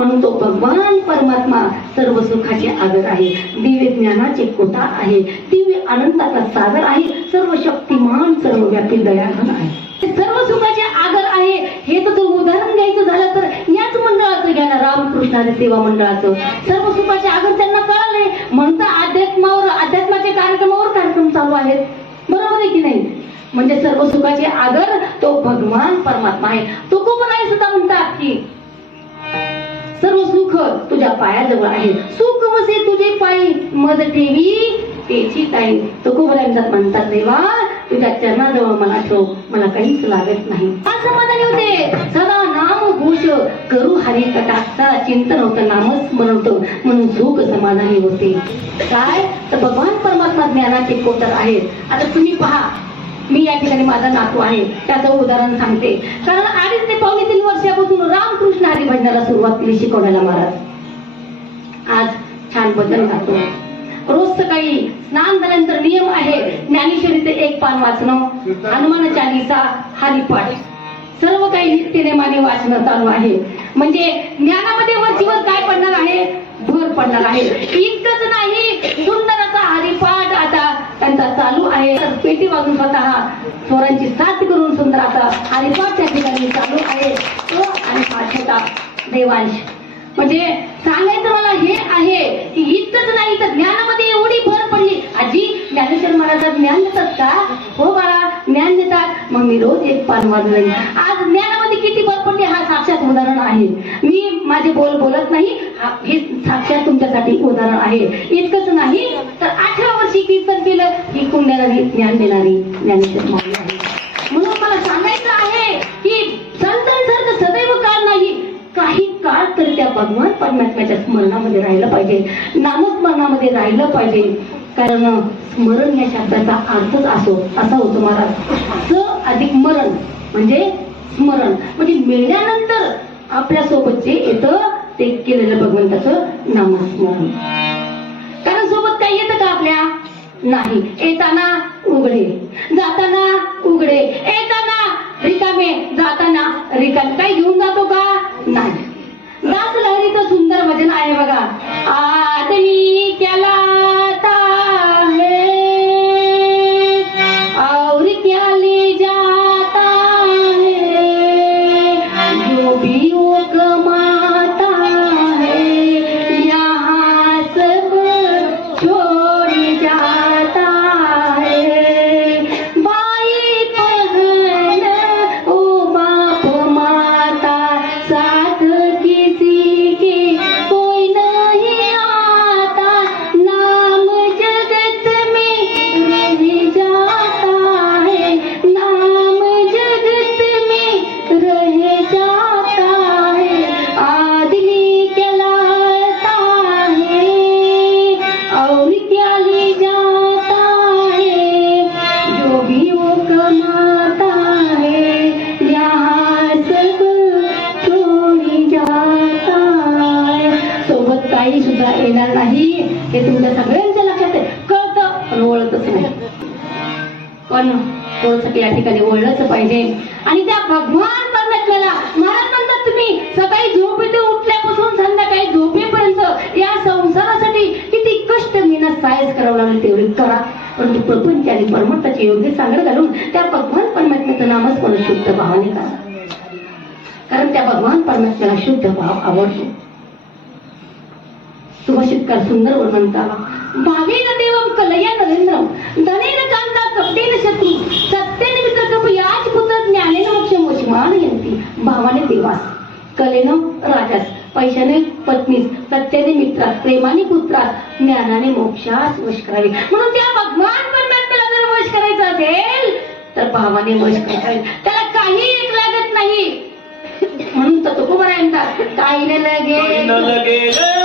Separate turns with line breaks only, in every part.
म्हणून तो भगवान परमात्मा सर्व सुखाचे आदर आहे. दिव्य ज्ञानाचे कोटा आहे. दिव्य आनंदाचा सागर आहे. सर्व शक्तिमान सर्व व्यापी दयाघन आहे. सर्व सुखाचे आगर आहे. हे तर जर उदाहरण घ्यायचं झालं तर याच मंडळाचं घ्या ना रामकृष्णाने सेवा मंडळाचं. सर्व सुखाचे आगर त्यांना कळाले. म्हणून तर अध्यात्मावर अध्यात्माच्या कार्यक्रमावर कार्यक्रम चालू आहेत. बरोबर आहे की नाही? म्हणजे सर्व सुखाचे आगर तो भगवान परमात्मा आहे. तो कोण आहे सुद्धा म्हणतात की सर्व सुख तुझ्या पायाजवळ आहे. सुख वसे तुझे पायी मज ठेवी तेची ताई. तुकोबरांच्यात म्हणतात देवा तुझ्या चरणाजवळ मला ठेव. मला काहीच लागत नाही. हा होते. सदा नाम घोष करू हरी कटाचा चिंतन होतं नामस्मरण होतं. म्हणून सुख समाधानी होते. काय? तर भगवान परमात्मा ज्ञानाचे कोटर आहेत. आता तुम्ही पहा. मी या ठिकाणी माझा नातू आहे. त्याचं उदाहरण सांगते. कारण अडीच ते पावणे तीन वर्षापासून रामकृष्ण हरी भजनाला सुरुवात केली शिकवण्याला महाराज. आज छान भजन गातो रोज सकाळी स्नान झाल्यानंतर नियम आहे ज्ञानेश्वरीचे एक पान वाचणं हनुमान चालीसा हरिपाठ. सर्व काही नित्यनेमाने वाचणं चालू आहे. म्हणजे ज्ञानामध्ये वरचीवर काय पडणार आहे? भर पडणार आहे. इतकंच नाही. सुंदराचा हरिपाठ आता त्यांचा चालू आहे. पेटी वाजून स्वतः चोरांची साथ करून सुंदर आता हरिपाठ त्या ठिकाणी चालू आहे. तो आणि पाठ देवांश. म्हणजे सांगायचं मला हे आहे की इतकंच नाही तर ज्ञानामध्ये एवढी भर पडली. आजी ज्ञानेश्वर महाराजात ज्ञान देतात का? हो बाळा ज्ञान देतात. मग मी रोज एक पान वाजवेन. आज ज्ञानामध्ये किती भर पडली हा साक्षात उदाहरण आहे. मी माझे बोल बोलत नाही. हे साक्षात तुमच्यासाठी उदाहरण आहे. इतकंच नाही तर अठरा वर्षी कीर्तन केलं ही कुंड्याला ज्ञान देणारी ज्ञानेश्वर माऊली आहे. म्हणून मला सांगायचं आहे की संतांसारखं सदैव काळ नाही काही काळ तरी त्या भगवान परमात्म्याच्या स्मरणामध्ये राहिलं पाहिजे नामस्मरणामध्ये राहिलं पाहिजे. कारण स्मरण या शब्दाचा अर्थच असो असा होतो महाराज. स अधिक मरण म्हणजे स्मरण. म्हणजे मेल्यानंतर आपल्यासोबत जे येतं ते केलेलं भगवंताचं नामस्मरण. नाही. येताना उघडे. जाताना उघडे. येताना रिकामे. जाताना रिकामे. काही घेऊन जातो का? नाही. दास लहरीचं सुंदर भजन आहे बघा. आ ते मी थोडस या ठिकाणी ओळखच पाहिजे. आणि त्या भगवान परमेश्वराला महाराज म्हणतात तुम्ही सकाळी झोपेत उठल्यापासून संध्याकाळी झोपेपर्यंत या संसारासाठी किती कष्ट मेहनत सायस करावं लागेल तेवढी करा. परंतु प्रपंच आणि परमार्थाची योग्य सांगड घालून त्या भगवान परमात्म्याचं नामस्मरण शुद्ध भावाने करा. कारण त्या भगवान परमात्म्याला शुद्ध भाव आवडतो. सुभाषितकार सुंदर वर्णनता भावेन देवम कलया नरेंद्रम धनेन कांता कपटेन शत्रू सत्येन मित्र याच ज्ञानेन मोक्ष मोशमान यंती. भावाने देवास. कलेनं राजास. पैशाने पत्नीस. सत्याने मित्रास प्रेमाने पुत्रास ज्ञानाने मोक्षास वश करावे. म्हणून त्या भगवान परमात्म्याला जर वश करायचं असेल तर भावाने वश करावे. त्याला काही एक लागत नाही. म्हणून तर तुकोबरा म्हणतात काही न लगे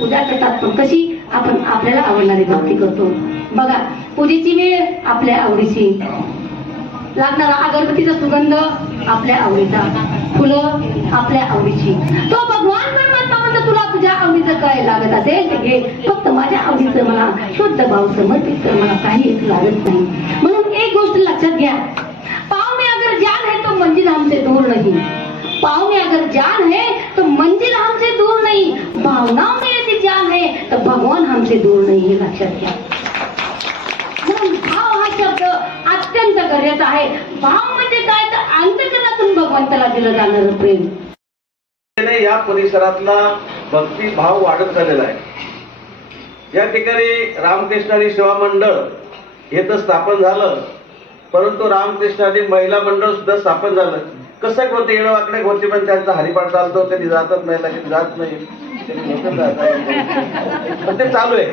पूजा करतात. पण कशी आपण आपल्याला आवडणारी भक्ती करतो. बघा पूजेची वेळ आपल्या आवडीची. लागणारा अगरबत्तीचा सुगंध आपल्या आवडीचा. फुलं आपल्या आवडीची. तो भगवान परमात्मा म्हणतो तुला तुझ्या आवडीचं काय लागत असेल ते घे. फक्त माझ्या आवडीचं मला शुद्ध भाव समर्पित कर मला काही लागत नाही. म्हणून एक गोष्ट लक्षात घ्या. पाव में अगर जान है तो मंजिल हमसे दूर नहीं. पाव में अगर जान है तो मंजिल हमसे दूर नहीं भावनाओं में यदि जान है तो हमसे दूर नहीं हे लक्षात घ्या. म्हणून भाव हा शब्द अत्यंत गरजेचा आहे. भाव म्हणजे काय? तर अंतकरणातून भगवंताला दिलं जाणारं प्रेम.
त्याने या परिसरातला भक्ती भाव वाढत चाललेला आहे. या ठिकाणी रामकृष्ण आणि सेवा मंडळ हे तर स्थापन झालं. परंतु रामकृष्ण आणि महिला मंडळ सुद्धा स्थापन झालं. कसं होते येणं वाकडे होते पण त्यांचा हरिपाठ चालतो कधी जातच नाही कधी जात नाही. पण ते चालू आहे.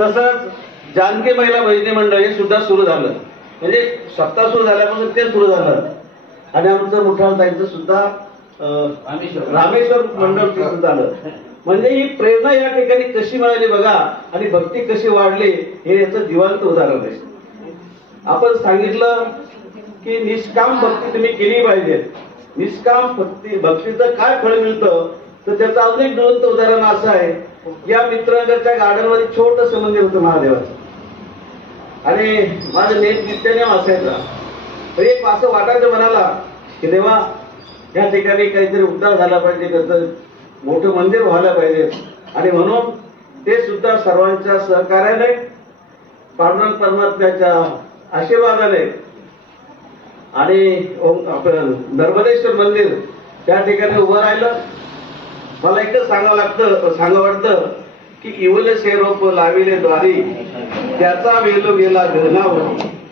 तसंच जानकी महिला भजनी मंडळ हे सुद्धा सुरू झालं. म्हणजे सत्ता सुरू झाल्यापासून ते सुरू झालं. आणि आमचं मुठाळ ताईंचं सुद्धा रामेश्वर. मंडळ सुरू झालं म्हणजे ही प्रेरणा या ठिकाणी कशी मिळाली बघा आणि भक्ती कशी वाढली हे याचं जिवंत उदाहरण आहे. आपण सांगितलं की निष्काम भक्ती तुम्ही केली पाहिजे. निष्काम भक्ती भक्तीचं काय फळ मिळतं? तर त्याचं अजून एक दुरंत उदाहरण असं आहे. या मित्रनगरच्या गार्डनमध्ये छोटस मंदिर होतं महादेवाचं. आणि माझं नेट नित्याने असायचा. तर एक असं वाटायचं म्हणाला की देवा या ठिकाणी काहीतरी उद्धार झाला पाहिजे त्याचं मोठं मंदिर व्हायला पाहिजे. आणि म्हणून ते सुद्धा सर्वांच्या सहकार्याने पांडुरंग परमात्म्याच्या आशीर्वादाने आणि आपलं नर्मदेश्वर मंदिर त्या ठिकाणी उभं राहिलं. मला एकच सांगावं लागतं सांगावं वाटतं की इवले शेरोप लाविले द्वारी त्याचा वेलो गेला गगनावर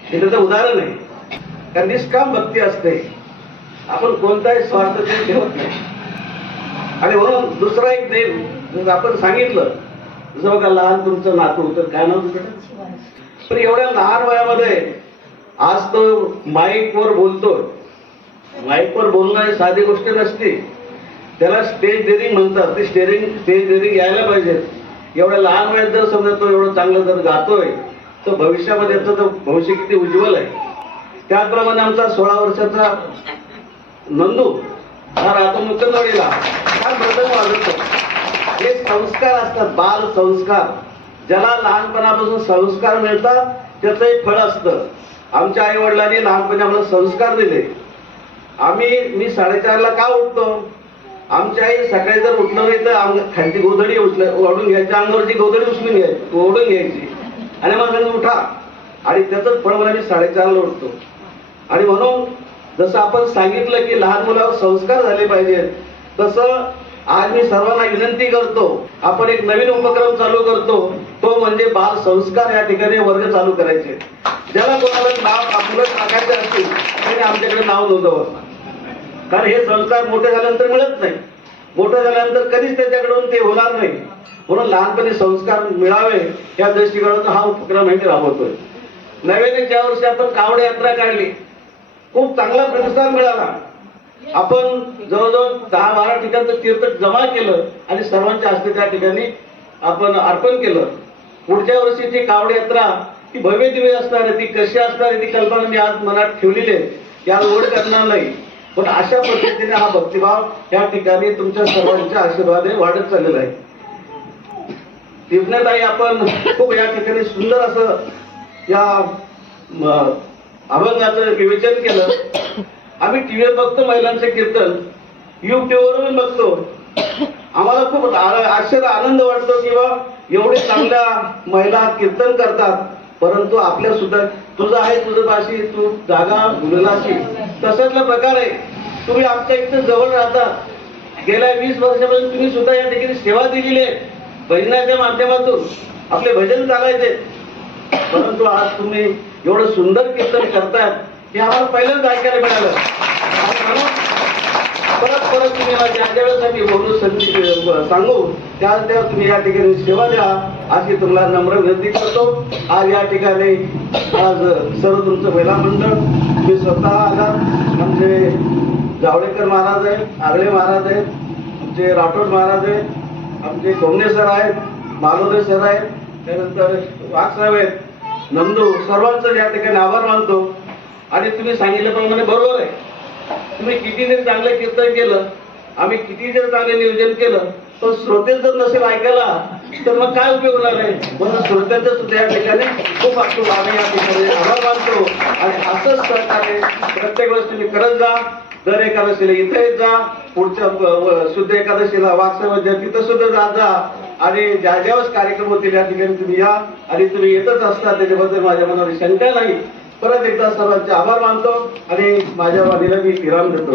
हे त्याचं उदाहरण आहे. कारण निष्काम भक्ती असते. आपण कोणताही स्वार्थ ते ठेवत नाही. आणि म्हणून दुसरा एक देव आपण सांगितलं जसं बघा लहान तुमचं नातू तर काय नाव तुझं पण एवढ्या लहान वयामध्ये आज तो माईकवर बोलतोय. माईकवर बोलणं ही साधी गोष्ट नसते. त्याला स्टेज डेअरिंग म्हणतात. ते स्टेरिंग स्टेज डेअरिंग यायला पाहिजे. एवढ्या लहान वयात जर समजा तो एवढं चांगलं जर गातोय तर भविष्यामध्ये याचं तर भविष्य किती उज्ज्वल आहे. त्याचप्रमाणे आमचा सोळा वर्षाचा नंदू हा राहतो मुकंदवाडीला हा मृदंग वाजवतो. हे संस्कार असतात बाल संस्कार. ज्याला लहानपणापासून संस्कार मिळतात त्याचं एक फळ असतं. आमच्या आई वडिलांनी लहानपणी आम्हाला संस्कार दिले. आम्ही मी साडेचारला का उठतो? आमची आई सकाळी जर उठलं नाही तर खालची गोधडी उठलं ओढून घ्यायची अंगावरची गोधडी उचलून घ्यायची ओढून घ्यायची. आणि मग सांगितलं उठा. आणि त्याचंच फळ मला मी साडेचारला उठतो. आणि म्हणून जसं आपण सांगितलं की लहान मुलावर संस्कार झाले पाहिजेत तसं आज मी सर्वांना विनंती करतो आपण एक नवीन उपक्रम चालू करतो तो म्हणजे बाल संस्कार या ठिकाणी वर्ग चालू करायचे. ज्याला कोणाला नाव आपलं टाकायचे असतील त्यांनी आमच्याकडे नाव नोंदवं कारण हे संस्कार मोठे झाल्यानंतर मिळत नाही. मोठं झाल्यानंतर कधीच त्याच्याकडून ते होणार नाही. म्हणून लहानपणी संस्कार मिळावे या दृष्टिकोनातून हा उपक्रम आम्ही राबवतोय. नव्याने ज्या वर्षी आपण कावड यात्रा काढली खूप चांगला प्रतिसाद मिळाला. आपण जवळजवळ दहा बारा ठिकाणचं तीर्थ जमा केलं आणि सर्वांच्या हस्ते त्या ठिकाणी आपण अर्पण केलं. पुढच्या वर्षीची कावड यात्रा ही भव्य दिव्य असणार आहे ती कशी असणार आहे ती कल्पना मी आज मनात ठेवलेली आहे. या ओढ करणार नाही. पण अशा पद्धतीने हा भक्तिभाव या ठिकाणी तुमच्या सर्वांच्या आशीर्वादाने वाढत चाललेला आहे तिथण्याताई आपण खूप या ठिकाणी सुंदर असं या अभंगाचं विवेचन केलं. आम्ही टीव्हीवर बघतो महिलांचे कीर्तन. युट्यूबवरून बघतो. आम्हाला खूप आश्चर्य आनंद वाटतो की बा एवढे चांगल्या महिला कीर्तन करतात. परंतु आपल्या सुद्धा तुझं आहे तुझं पाशी तू जागा गुलाशी तसंचला प्रकार आहे. तुम्ही आमच्या इथं जवळ राहता. गेल्या वीस वर्षापासून तुम्ही सुद्धा या ठिकाणी सेवा दिलेली आहे. भजनाच्या माध्यमातून आपले भजन चालायचे. परंतु आज तुम्ही एवढं सुंदर कीर्तन करतायत हे आम्हाला पहिल्यांदा ऐकायला मिळालं. परत परत तुम्ही ज्या ज्या वेळेस आम्ही बोलू संधी सांगू त्या त्या तुम्ही या ठिकाणी सेवा द्या. अशी तुम्हाला नम्र विनंती करतो. आज या ठिकाणी आज सर्व तुमचं महिला मंडळ मी स्वतः आला म्हणजे जावडेकर महाराज आहेत आगळे महाराज आहेत आमचे राठोड महाराज आहेत आमचे कोमणे सर आहेत मालोदे सर आहेत त्यानंतर वाघसाहेब आहेत नंदू सर्वांचं या ठिकाणी आभार मानतो. आणि तुम्ही सांगितल्याप्रमाणे बरोबर आहे. तुम्ही किती जरी चांगलं कीर्तन केलं आम्ही किती जर चांगलं नियोजन केलं पण श्रोते जर नसेल ऐकायला तर मग काय उपयोग होणार आहे? म्हणून श्रोत्याचं सुद्धा या ठिकाणी खूप असतो आम्ही या ठिकाणी आभार मानतो. आणि असंच सहकार्य प्रत्येक वेळेस तुम्ही करत जा. दर एकादशीला इथे येत जा. पुढच्या शुद्ध एकादशीला वागसाहेब तिथं सुद्धा जात जा. आणि ज्या ज्यावेळेस कार्यक्रम होतील या ठिकाणी तुम्ही या. आणि तुम्ही येतच असता त्याच्याबद्दल माझ्या मनावर शंका नाही. परत एकदा सर्वांचे आभार मानतो आणि माझ्या वाणीला मी विराम देतो.